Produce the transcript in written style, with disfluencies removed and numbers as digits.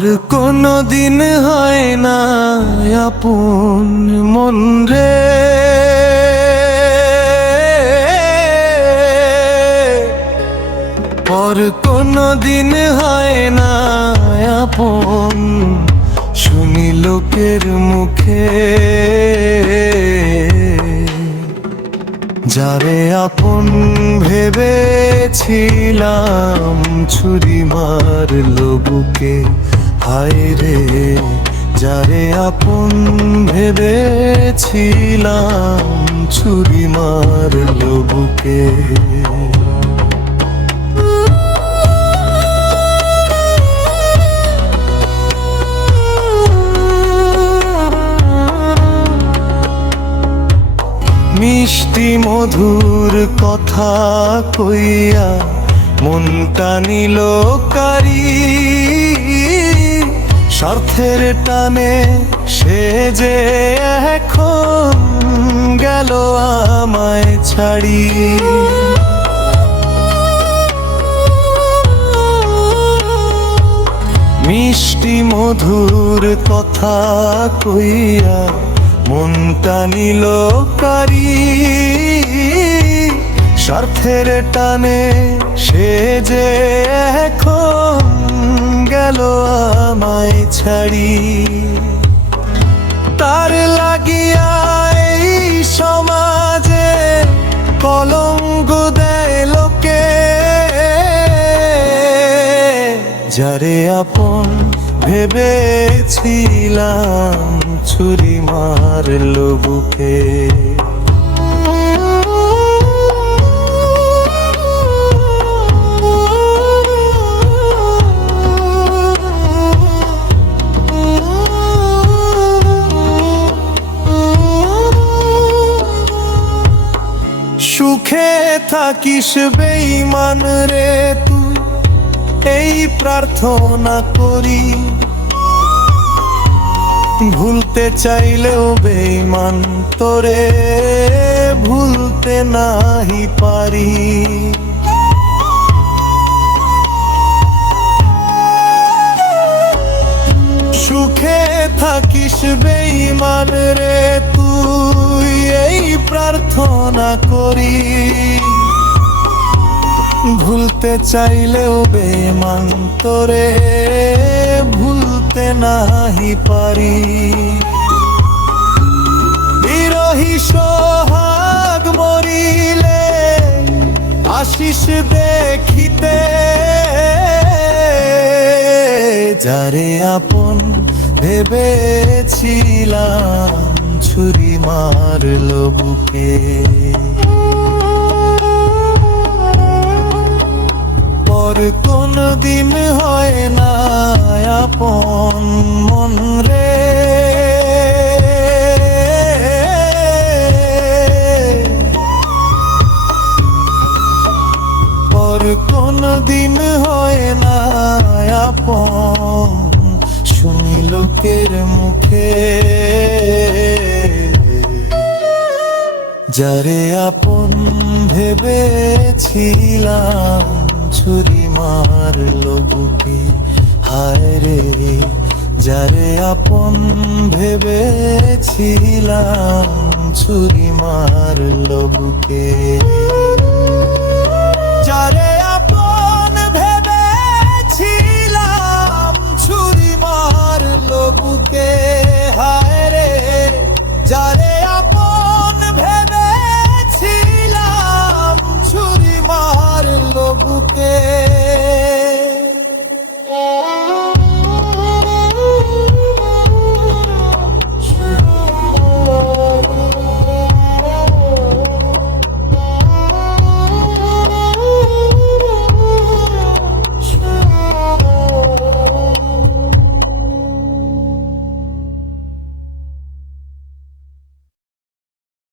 পর কোনো দিন হয় না আপন মন রে, পর কোনো দিন হয় না আপন, শুনি লোকের মুখে যারে আপন ভেবেছিলাম ছুরি মারলো বুকে। হায় রে, যারে আপন ভেবেছিলাম ছুরি মারলো বুকে। মিষ্টি মধুর কথা কইয়া মনটা নিল কারি, স্বার্থের টানে সে যে এখন গেল আমায় ছাড়ি। মিষ্টি মধুর কথা কইয়া মনটা নিল কারি, স্বার্থের টানে সে যে এখন গেল আমায় ছাড়ি। তার লাগিয়া এই সমাজে কলঙ্ক দেয় লোকে, যারে আপন ভেবেছিলাম ছুরি মারলো বুকে। সুখে থাকিস বেঈমান রে তুই, এই প্রার্থনা করি। ভুলতে চাইলেও বেঈমান তোরে ভুলতে নাহি পারি। সুখে থাকিস বেঈমান রে তুই, এই প্রার্থনা করি। ভুলতে চাইলেও বেঈমান তোরে ভুলতে নাহি পারি। বিরহী সোহাগ মরিলে আশিস দেখিতে, যারে আপন ভেবেছিলাম ছুরি মারলো বুকে। পর কোনো দিন হয় না আপন মন রে, পর কোনো দিন হয় না আপন, শুনি লোকের মুখে। যারে আপন ভেবেছিলাম ছুরি মারলো বুকে। হায় রে, যারে আপন ভেবেছিলাম ছুরি মারলো বুকে। যারে